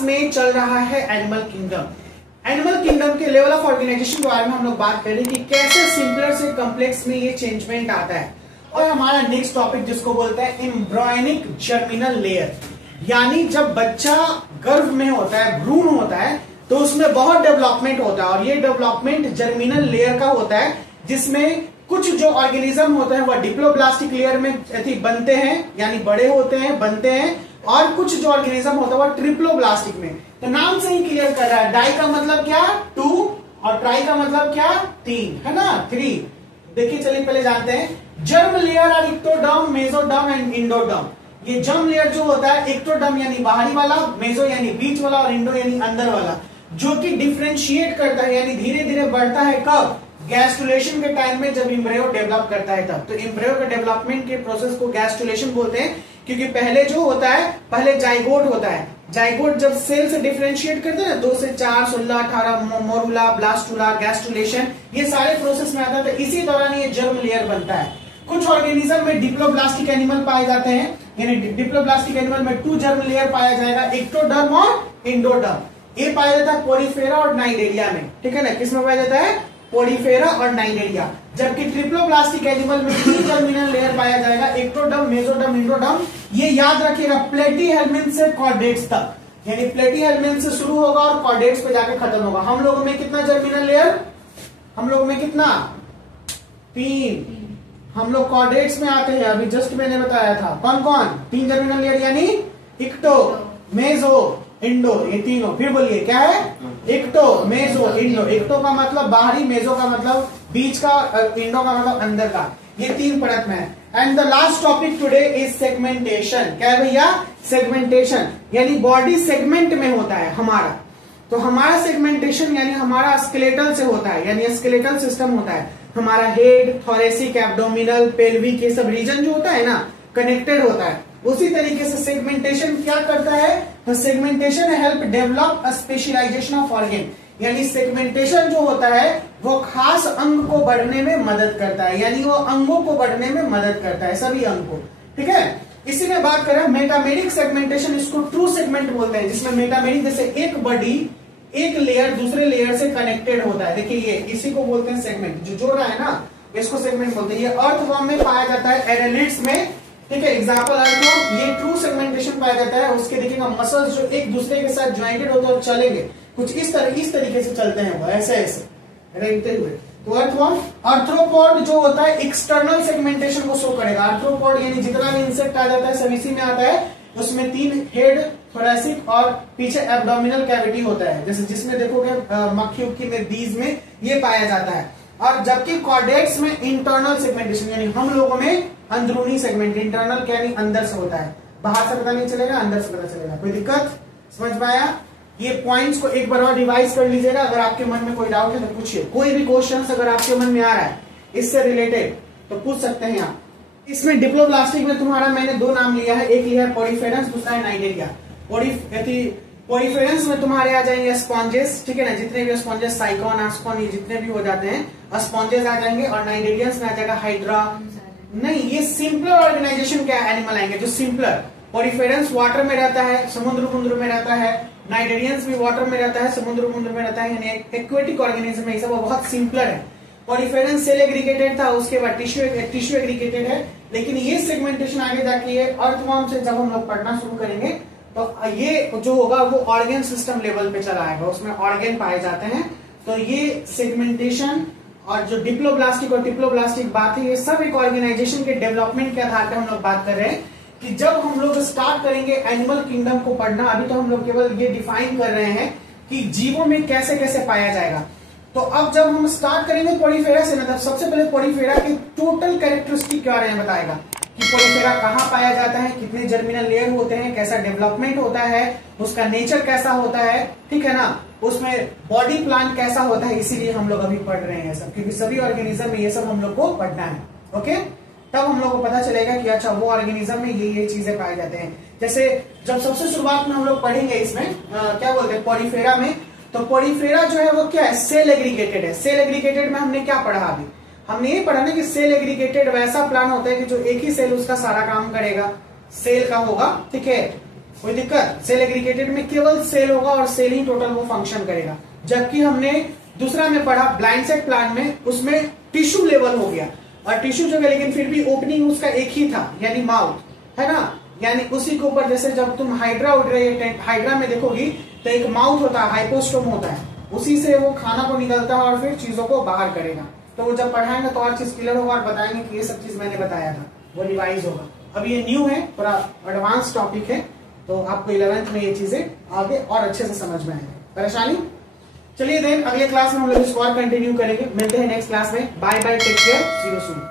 Class में चल रहा है एनिमल किंगडम। एनिमल किंगडम के लेवल ऑफ ऑर्गेनाइजेशन के बारे में हम लोग बात करें कि कैसे सिंपलर से कॉम्प्लेक्स में ये चेंजमेंट आता है। और हमारा नेक्स्ट टॉपिक जिसको बोलते हैं एम्ब्रियोनिक जर्मिनल लेयर, यानी जब बच्चा गर्भ में होता है, भ्रूण होता है, तो उसमें बहुत डेवलपमेंट होता है और ये डेवलपमेंट जर्मिनल लेयर का होता है, जिसमें कुछ जो ऑर्गेनिज्म होते हैं वह डिप्लोब्लास्टिक लेयर में बनते हैं, यानी बड़े होते हैं, बनते हैं, और कुछ जो ऑर्गेनिज्म होता है वह ट्रिप्लोब्लास्टिक में। तो नाम से ही क्लियर कर रहा है, डाई का मतलब क्या 2 और ट्राई का मतलब क्या 3, है ना 3। देखिए चलिए पहले जानते हैं जर्म लेयर और इक्टोडर्म, मेसोडर्म एंड इंडोडर्म। ये जर्म लेयर जो होता है, इक्टोडर्म यानी बाहरी वाला, मेसो यानी बीच वाला और इंडो यानी अंदर वाला, जो कि डिफरेंशिएट करता है यानी धीरे धीरे बढ़ता है। कब? गैस्ट्रुलेशन के टाइम में, जब एम्ब्रियो डेवलप करता है तब। तो एम्ब्रियो के डेवलपमेंट के प्रोसेस को गैस्ट्रुलेशन बोलते हैं, क्योंकि पहले जो होता है, पहले जाइगोट होता है। जाइगोट जब सेल से डिफरेंशिएट करते हैं 2 से 4, 16, 18, मोरुला, ब्लास्टुला, गैस्ट्रुलेशन, ये सारे प्रोसेस में आता है। तो इसी दौरान ये जर्म लेयर बनता है। कुछ ऑर्गेनिज्म में डिप्लोब्लास्टिक एनिमल पाए जाते हैं, यानी डिप्लोब्लास्टिक एनिमल में 2 जर्म लेयर पाया जाएगा, एक्टोडर्म और इंडोडर्म। ये पाया जाता है पोरीफेरा और नाइडेरिया में, ठीक है ना। किसमें पाया जाता है? पोरीफेरा और नाइडेरिया। जबकि ट्रिप्लोब्लास्टिक एनिमल में 3 जर्मिनल लेयर पाया जाएगा, एक्टोडर्म, मेसोडर्म, इंडोडर्म। ये याद रखिएगा प्लेटीहेल्मिन्थ से कॉर्डेट्स तक, यानी प्लेटीहेल्मिन्थ से शुरू होगा और कॉर्डेट्स पे जाके खत्म होगा। हम लोगों में कितना जर्मिनल लेयर? हम लोगों में कितना? 3। हम लोग कॉर्डेट्स में आते हैं, अभी जस्ट मैंने बताया था। कौन कौन? 3 जर्मिनल लेयर, यानी इक्टो, मेसो, इंडो, ये तीनों। फिर बोलिए क्या है? Ecto, meso, Indo. इक्टो का मतलब बाहरी, मेसो का मतलब बीच का, इंडो का मतलब अंदर का। ये 3 परत में है। And the last topic today is segmentation. क्या है भैया? सेगमेंटेशन, यानी बॉडी सेगमेंट में होता है हमारा। तो हमारा सेगमेंटेशन यानी हमारा स्केलेटल से होता है, यानी स्केलेटल सिस्टम होता है। हमारा हेड, थोरेसिक, एब्डोमिनल, पेल्विक, ये सब रीजन जो होता है ना, कनेक्टेड होता है। उसी तरीके से सेगमेंटेशन क्या करता है? तो segmentation help develop specialisation of organ, यानी सेगमेंटेशन जो होता है वो खास अंग को बढ़ने में मदद करता है, यानी वो अंगों को बढ़ने में मदद करता है, सभी अंग को, ठीक है। इसी में बात करें मेटामेरिक सेगमेंटेशन, इसको ट्रू सेगमेंट बोलते हैं, जिसमें मेटामेरिक जैसे एक बॉडी एक लेयर दूसरे लेयर से कनेक्टेड होता है। देखिए ये इसी को बोलते हैं सेगमेंट, जो जोड़ रहा है ना, इसको सेगमेंट बोलते हैं। ये अर्थवॉर्म में पाया जाता है, एरेलिड्स में, ठीक है। एग्जाम्पल अर्थवॉर्म, ये ट्रू सेगमेंटेशन पाया जाता है। उसके देखिएगा मसल्स जो एक दूसरे के साथ ज्वाइंटेड होते हैं और चलेंगे कुछ इस तरीके से चलते हैं, वो ऐसे ऐसे रेंगते हुए। तो अर्थवॉर्म। आर्थ्रोपॉड जो होता है एक्सटर्नल सेगमेंटेशन को शो करेगा। आर्थ्रोपॉड यानी जितना भी इंसेक्ट आ जाता है सब इसी में आता है। उसमें 3 हेड, थोरेसिक और पीछे एब्डोमिनल कैविटी होता है, जैसे जिसमें देखोगे मक्खी उक्खी में, बीज में ये पाया जाता है। और जबकि कॉर्डेट्स में इंटरनल सेगमेंटेशन, यानी हम लोगों में अंदरूनी सेगमेंट, इंटरनल क्या यानी अंदर से होता है, बाहर से पता नहीं चलेगा, अंदर से पता चलेगा। कोई दिक्कत? समझ में आया? ये पॉइंट्स को एक बार और रिवाइज कर लीजिएगा। अगर आपके मन में कोई डाउट है तो पूछिए, कोई भी क्वेश्चन अगर आपके मन में आ रहा है इससे रिलेटेड तो पूछ सकते हैं आप। इसमें डिप्लोब्लास्टिक में तुम्हारा मैंने 2 नाम लिया है, एक लिया है पोरीफेरेंस, दूसरा है नाइडेरिया। पोरीफेरेंस में तुम्हारे आ जाएंगे स्पॉन्जेस, ठीक है ना, जितने भी स्पॉन्जेस, साइकॉन, आस्कॉन, ये जितने भी हो जाते हैं स्पॉन्जेस आ जाएंगे। और नाइडेरियंस में आ जाएगा हाइड्रा। नहीं, ये सिंपलर ऑर्गेनाइजेशन क्या एनिमल आएंगे जो सिंपलर। पोरीफेरेंस वाटर में रहता है, समुद्र में रहता है। नाइडेरियंस भी वाटर में रहता है, समुद्र में रहता है, यानी एक्वेटिक ऑर्गेनिज्म है, सब बहुत सिंपलर है। पोरीफेरेंस सेल एग्रीगेटेड था, उसके बाद टिश्यू एग्रीगेटेड है। लेकिन ये सेगमेंटेशन आगे जाके ये अर्थवॉर्म से जब हम लोग पढ़ना शुरू करेंगे तो ये जो होगा वो ऑर्गन सिस्टम लेवल पे चला आएगा, उसमें ऑर्गन पाए जाते हैं। तो ये सेगमेंटेशन और जो डिप्लोब्लास्टिक और ट्रिप्लोब्लास्टिक बात है, ये सब एक ऑर्गेनाइजेशन के डेवलपमेंट के आधार पर हम लोग बात कर रहे हैं कि जब हम लोग स्टार्ट करेंगे एनिमल किंगडम को पढ़ना, अभी तो हम लोग केवल ये डिफाइन कर रहे हैं कि जीवों में कैसे कैसे पाया जाएगा। तो अब जब हम स्टार्ट करेंगे पोरीफेरा से, मतलब सबसे पहले पोरीफेरा की टोटल कैरेक्टरिस्टिक के बारे में बताएगा कि पोरीफेरा कहाँ पाया जाता है, कितने जर्मिनल लेयर होते हैं, कैसा डेवलपमेंट होता है, उसका नेचर कैसा होता है, ठीक है ना, उसमें बॉडी प्लान कैसा होता है। इसीलिए हम लोग अभी पढ़ रहे हैं सब, क्योंकि सभी ऑर्गेनिज्म में ये सब हम लोग को पढ़ना है। ओके, तब हम लोग को पता चलेगा कि अच्छा वो ऑर्गेनिज्म में ये चीजें पाए जाते हैं। जैसे जब सबसे शुरुआत में हम लोग पढ़ेंगे इसमें क्या बोलते हैं पोरीफेरा में, तो पोरीफेरा जो है वो क्या है, सेल एग्रीगेटेड है। सेल एग्रीगेटेड में हमने क्या पढ़ा अभी, हमने ये पढ़ा ना कि सेल एग्रीगेटेड वैसा प्लान होता है कि जो एक ही सेल उसका सारा काम करेगा, सेल का होगा, ठीक है। कोई दिक्कत? सेल एग्रीगेटेड में केवल सेल होगा और सेल ही टोटल वो फंक्शन करेगा। जबकि हमने दूसरा में पढ़ा ब्लाइंड साइड प्लांट में, उसमें टिश्यू लेवल हो गया और टिश्यू जो है लेकिन फिर भी ओपनिंग उसका एक ही था, यानी माउथ, है ना। यानी उसी के ऊपर जैसे जब तुम हाइड्रा में देखोगी तो एक माउथ होता है, हाइपोस्टोम होता है, उसी से वो खाना को निकलता है और फिर चीजों को बाहर करेगा। तो वो जब पढ़ाएंगे तो और चीज क्लियर होगा और बताएंगे कि ये सब चीज मैंने बताया था, वो रिवाइज होगा। अब ये न्यू है, थोड़ा एडवांस टॉपिक है, तो आपको 11th में ये चीजें आगे और अच्छे से समझ में आएंगे। परेशानी? चलिए देन अगले क्लास में हम लोग इसको और कंटिन्यू करेंगे। मिलते हैं नेक्स्ट क्लास में। Bye bye, take care, see you soon.